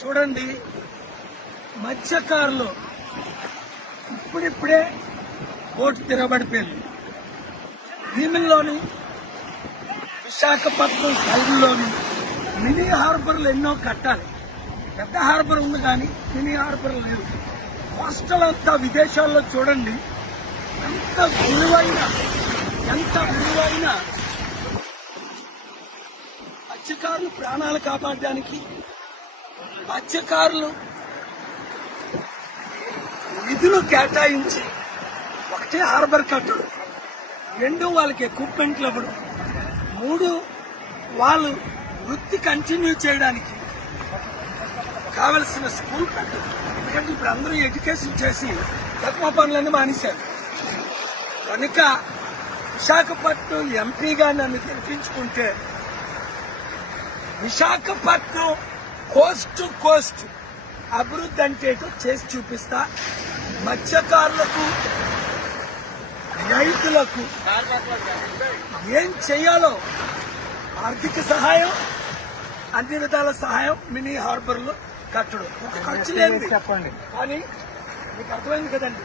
చూడండి మత్స్యకారులు ఇప్పుడిప్పుడే బోటు తిరగబడిపోయింది భీమిల్లోని విశాఖపట్నం సైడ్లోని మినీ హార్బర్లు ఎన్నో కట్టాలి పెద్ద హార్బర్ ఉంది కానీ మినీ హార్బర్ లేదు హాస్టల్ అంతా విదేశాల్లో చూడండి ఎంత విలువైన ఎంత విలువైన మత్స్యకారులు ప్రాణాలు కాపాడడానికి మత్స్యకారులు నిధులు కేటాయించి ఒకటే హార్బర్ కట్టడం రెండు వాళ్ళకి ఎక్విప్మెంట్లు ఇవ్వడం మూడు వాళ్ళు వృత్తి కంటిన్యూ చేయడానికి కావలసిన స్కూల్ పెట్టారు ఎందుకంటే ఇప్పుడు అందరూ ఎడ్యుకేషన్ చేసి తక్కువ పనులన్నీ మానేశారు కనుక విశాఖపట్నం ఎంపీగా నన్ను గెలిపించుకుంటే విశాఖపట్నం కోస్ట్ కోస్ట్ అభివృద్ధి అంటే చేసి చూపిస్తా మత్స్యకారులకు రైతులకు ఏం చేయాలో ఆర్థిక సహాయం అన్ని విధాల సహాయం మినీ లో కట్టడం ఖర్చు లేదు చెప్పండి కానీ మీకు అర్థమైంది కదండి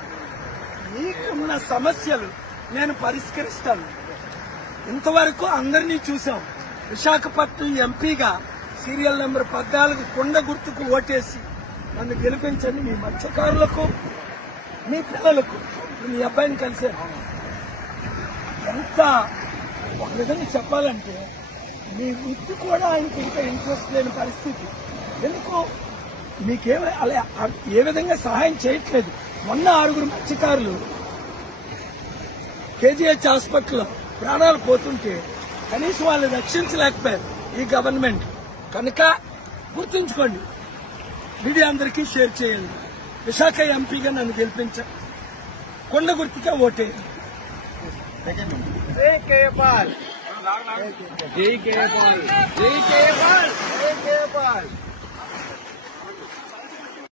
మీకున్న సమస్యలు నేను పరిష్కరిస్తాను ఇంతవరకు అందరినీ చూసాం విశాఖపట్నం ఎంపీగా సీరియల్ నెంబర్ పద్నాలుగు కొండ గుర్తుకు ఓటేసి నన్ను గెలిపించండి మీ మత్స్యకారులకు మీ పిల్లలకు ఇప్పుడు మీ అబ్బాయిని కలిశాను ఎంత ఒక విధంగా చెప్పాలంటే మీ వృత్తి కూడా ఆయనకి ఇంకా ఇంట్రెస్ట్ లేని పరిస్థితి ఎందుకు మీకే అలా ఏ విధంగా సహాయం చేయట్లేదు మొన్న ఆరుగురు మత్స్యకారులు కేజీహెచ్ హాస్పిటల్లో ప్రాణాలు పోతుంటే కనీసం వాళ్ళని రక్షించలేకపోయారు ఈ గవర్నమెంట్ కనుక గుర్తుంచుకోండి మీడియా అందరికీ షేర్ చేయండి విశాఖ ఎంపీగా నన్ను గెలిపించారు కొండ గుర్తుకే ఓటేయండి జై కేపాల్ జై కేపాల్ జై కేపాల్ జై కేపాల్